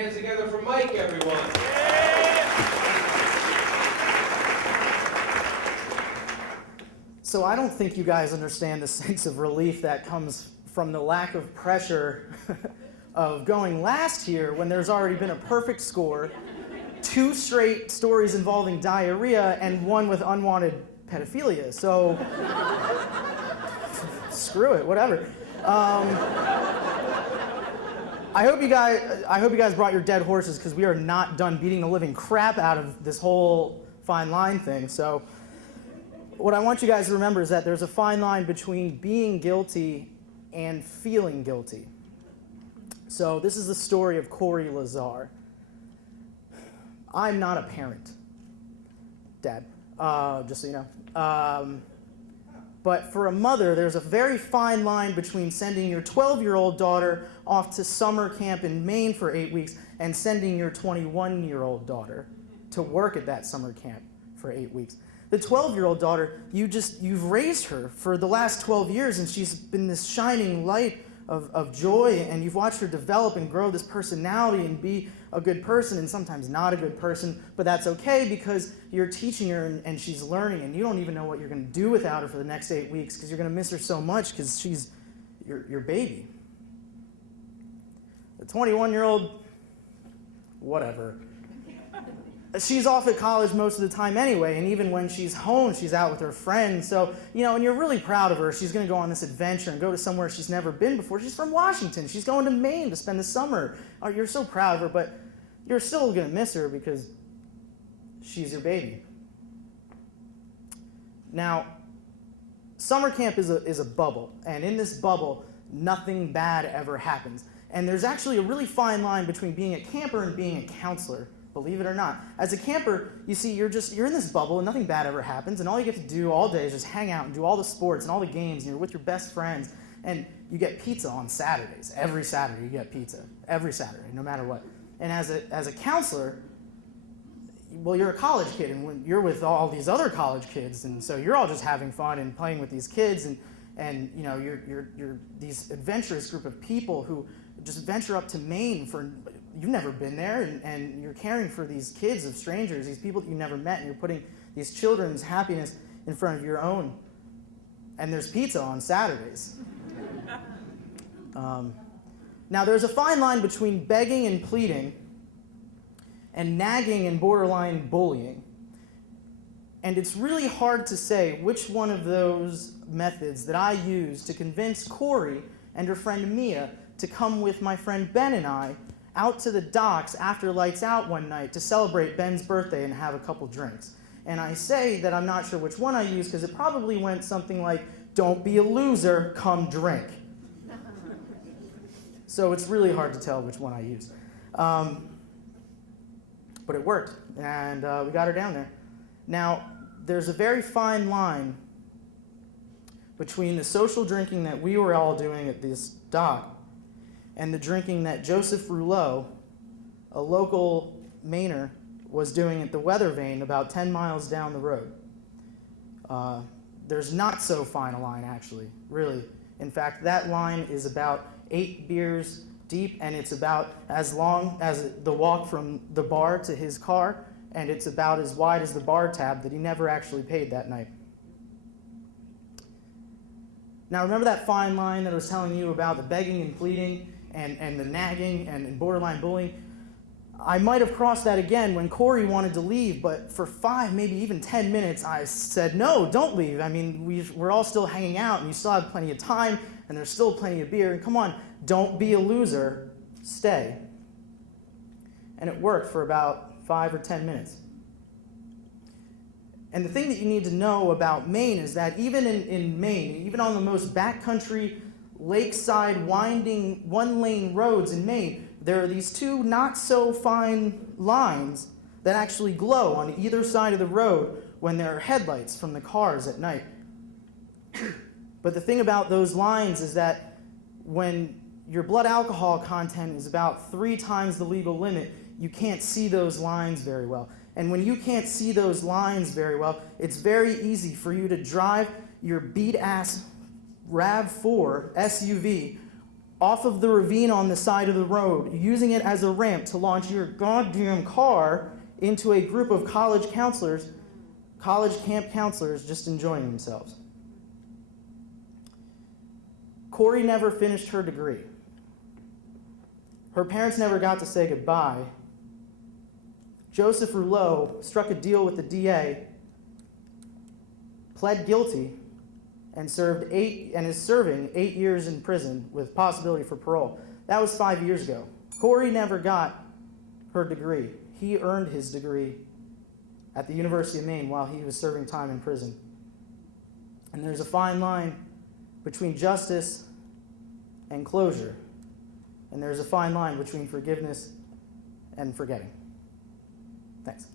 hands together for Mike, everyone. So I don't think you guys understand the sense of relief that comes from the lack of pressure of going last here when there's already been a perfect score, 2 straight stories involving diarrhea, and 1 with unwanted pedophilia. So screw it, whatever. I hope you guys brought your dead horses, because we are not done beating the living crap out of this whole fine line thing. So what I want you guys to remember is that there's a fine line between being guilty and feeling guilty. So this is the story of Corey Lazar. I'm not a parent, Dad, just so you know. But for a mother, there's a very fine line between sending your 12-year-old daughter off to summer camp in Maine for 8 weeks and sending your 21-year-old daughter to work at that summer camp for 8 weeks. The 12-year-old daughter, you've raised her for the last 12 years, and she's been this shining light of joy, and you've watched her develop and grow this personality and be a good person, and sometimes not a good person, but that's okay because you're teaching her and she's learning, and you don't even know what you're going to do without her for the next 8 weeks because you're going to miss her so much because she's your baby. The 21-year-old, whatever. She's off at college most of the time anyway, and even when she's home, she's out with her friends. So, and you're really proud of her. She's going to go on this adventure and go to somewhere she's never been before. She's from Washington. She's going to Maine to spend the summer. Oh, you're so proud of her, but you're still going to miss her because she's your baby. Now, summer camp is a bubble, and in this bubble, nothing bad ever happens. And there's actually a really fine line between being a camper and being a counselor. Believe it or not. As a camper, you see, you're in this bubble and nothing bad ever happens, and all you get to do all day is just hang out and do all the sports and all the games, and you're with your best friends, and you get pizza on Saturdays. Every Saturday you get pizza. Every Saturday, no matter what. And as a counselor, well, you're a college kid, and you're with all these other college kids, and so you're all just having fun and playing with these kids, and you're these adventurous group of people who just venture up to Maine for. You've never been there, and you're caring for these kids of strangers, these people that you never met, and you're putting these children's happiness in front of your own. And there's pizza on Saturdays. Now, there's a fine line between begging and pleading and nagging and borderline bullying. And it's really hard to say which one of those methods that I use to convince Corey and her friend Mia to come with my friend Ben and I out to the docks after lights out one night to celebrate Ben's birthday and have a couple drinks. And I say that I'm not sure which one I use because it probably went something like, "Don't be a loser, come drink." So it's really hard to tell which one I use. But it worked, and we got her down there. Now, there's a very fine line between the social drinking that we were all doing at this dock and the drinking that Joseph Rouleau, a local Mainer, was doing at the Weather Vane about 10 miles down the road. There's not so fine a line, actually, really. In fact, that line is about 8 beers deep, and it's about as long as the walk from the bar to his car, and it's about as wide as the bar tab that he never actually paid that night. Now, remember that fine line that I was telling you about, the begging and pleading and the nagging and borderline bullying? I might have crossed that again when Corey wanted to leave, but for 5, maybe even 10 minutes, I said, "No, don't leave. I mean, we're all still hanging out, and you still have plenty of time, and there's still plenty of beer. And come on, don't be a loser. Stay." And it worked for about 5 or 10 minutes. And the thing that you need to know about Maine is that even in Maine, even on the most backcountry, lakeside, winding, one-lane roads in Maine, there are these 2 not-so-fine lines that actually glow on either side of the road when there are headlights from the cars at night. But the thing about those lines is that when your blood alcohol content is about 3 times the legal limit, you can't see those lines very well. And when you can't see those lines very well, it's very easy for you to drive your beat-ass RAV4 SUV off of the ravine on the side of the road, using it as a ramp to launch your goddamn car into a group of college camp counselors just enjoying themselves. Corey never finished her degree. Her parents never got to say goodbye. Joseph Rouleau struck a deal with the DA, pled guilty, and is serving 8 years in prison with possibility for parole. That was 5 years ago. Corey never got her degree. He earned his degree at the University of Maine while he was serving time in prison. And there's a fine line between justice and closure. And there's a fine line between forgiveness and forgetting. Thanks.